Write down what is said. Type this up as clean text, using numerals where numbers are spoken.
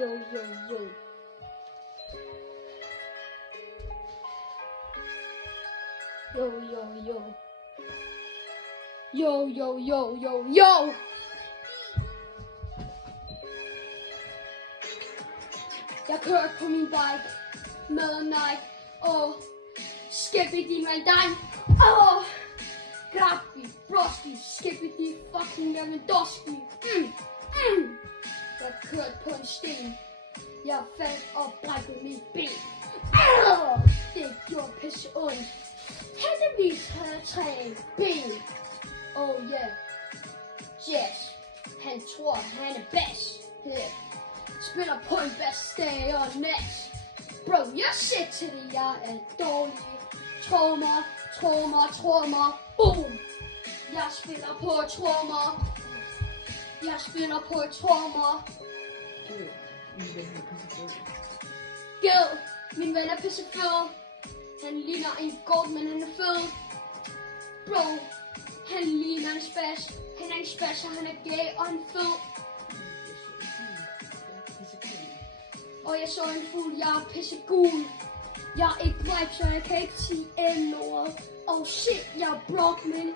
yo, yo, yo. Yo, yo, yo. Yo, yo, yo, yo, yo. Jeg kørte på min bike med Nike og skibidi mandang. Grabbi, broski, skibidi fucking Lewandowski. Jeg kørte på en sten. Jeg faldt og brækkede mit ben. Det gjorde pisse ondt. Heldigvis havde jeg 3 ben. Oh yeah. Yes. Han tror han er bedst. Yeah. Spiller på en bass dag og nat. Bro, jeg siger til det, jeg er dårlig. Tro mig. Boom. Jeg spiller på trommer. Gid, min ven er pissefed. Han ligner en god, men han er fed. Bro, han ligner en spas. Han er en spas, og han er gay, og han er fed. Og jeg så en fugl, jeg er pissegul. Jeg er ikke white, så jeg kan ikke sige N-ordet. Og shit, jeg er broke, men